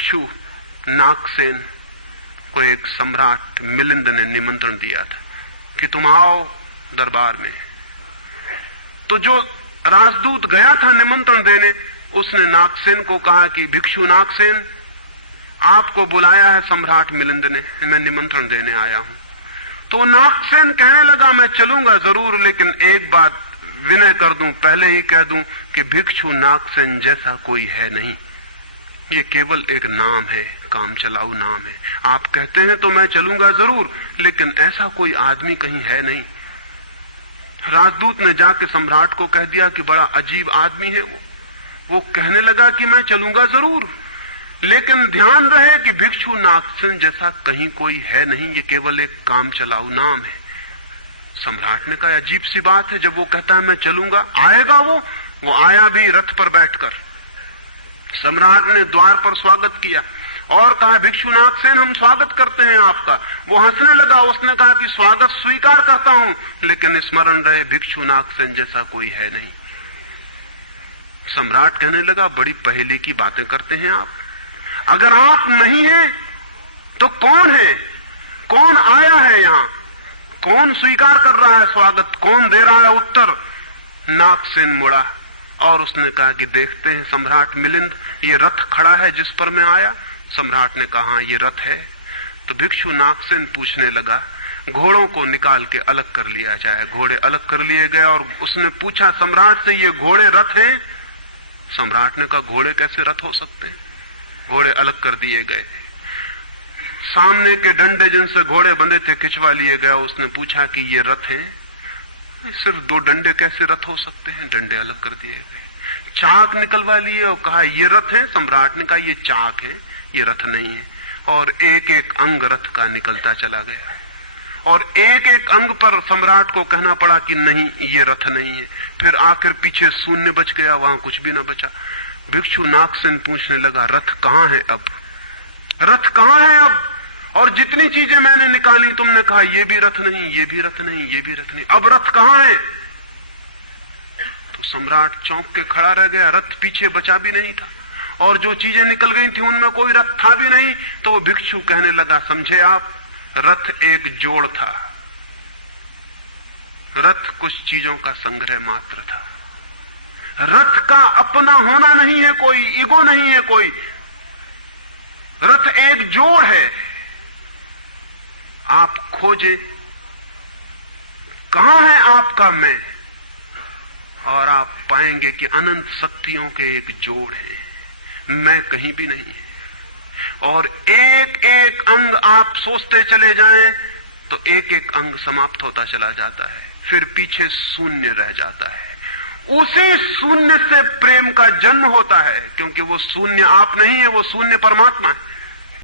भिक्षु नागसेन को एक सम्राट मिलिंद ने निमंत्रण दिया था कि तुम आओ दरबार में। तो जो राजदूत गया था निमंत्रण देने, उसने नागसेन को कहा कि भिक्षु नागसेन, आपको बुलाया है सम्राट मिलिंद ने, मैं निमंत्रण देने आया हूं। तो नागसेन कहने लगा, मैं चलूंगा जरूर, लेकिन एक बात विनय कर दूं, पहले ही कह दूं कि भिक्षु नागसेन जैसा कोई है नहीं। ये केवल एक नाम है, काम चलाऊ नाम है। आप कहते हैं तो मैं चलूंगा जरूर, लेकिन ऐसा कोई आदमी कहीं है नहीं। राजदूत ने जाके सम्राट को कह दिया कि बड़ा अजीब आदमी है वो कहने लगा कि मैं चलूंगा जरूर, लेकिन ध्यान रहे कि भिक्षु नागसेन जैसा कहीं कोई है नहीं, ये केवल एक काम चलाऊ नाम है। सम्राट ने कहा, अजीब सी बात है, जब वो कहता है मैं चलूंगा, आएगा वो आया भी रथ पर बैठकर। सम्राट ने द्वार पर स्वागत किया और कहा, भिक्षु नागसेन, हम स्वागत करते हैं आपका। वो हंसने लगा, उसने कहा कि स्वागत स्वीकार करता हूं, लेकिन स्मरण रहे भिक्षु नागसेन जैसा कोई है नहीं। सम्राट कहने लगा, बड़ी पहेली की बातें करते हैं आप। अगर आप नहीं हैं तो कौन है? कौन आया है यहां? कौन स्वीकार कर रहा है स्वागत? कौन दे रहा है उत्तर? नागसेन मुड़ा और उसने कहा कि देखते हैं सम्राट मिलिंद, ये रथ खड़ा है जिस पर मैं आया। सम्राट ने कहा, ये रथ है। तो भिक्षु नागसेन पूछने लगा, घोड़ों को निकाल के अलग कर लिया जाए। घोड़े अलग कर लिए गए और उसने पूछा सम्राट से, ये घोड़े रथ हैं? सम्राट ने कहा, घोड़े कैसे रथ हो सकते हैं? घोड़े अलग कर दिए गए। सामने के डंडे जिनसे घोड़े बंधे थे खिंचवा लिए गए। उसने पूछा कि ये रथ हैं? सिर्फ 2 डंडे कैसे रथ हो सकते हैं? डंडे अलग कर दिए गए। चाक निकलवा लिए और कहा, ये रथ है? सम्राट ने कहा, ये चाक है, ये रथ नहीं है। और एक एक अंग रथ का निकलता चला गया और एक एक अंग पर सम्राट को कहना पड़ा कि नहीं, ये रथ नहीं है। फिर आखिर पीछे शून्य बच गया, वहां कुछ भी न बचा। भिक्षु नागसेन पूछने लगा, रथ कहां है अब? रथ कहां है अब? और जितनी चीजें मैंने निकाली तुमने कहा ये भी रथ नहीं, ये भी रथ नहीं, ये भी रथ नहीं, अब रथ कहां है? तो सम्राट चौंक के खड़ा रह गया। रथ पीछे बचा भी नहीं था और जो चीजें निकल गई थी उनमें कोई रथ था भी नहीं। तो वो भिक्षु कहने लगा, समझे आप, रथ एक जोड़ था। रथ कुछ चीजों का संग्रह मात्र था। रथ का अपना होना नहीं है कोई, ईगो नहीं है कोई। रथ एक जोड़ है। आप खोजे कहां है आपका मैं, और आप पाएंगे कि अनंत शक्तियों के एक जोड़ है। मैं कहीं भी नहीं है। और एक एक अंग आप सोचते चले जाएं तो एक एक अंग समाप्त होता चला जाता है, फिर पीछे शून्य रह जाता है। उसी शून्य से प्रेम का जन्म होता है, क्योंकि वो शून्य आप नहीं है, वो शून्य परमात्मा है।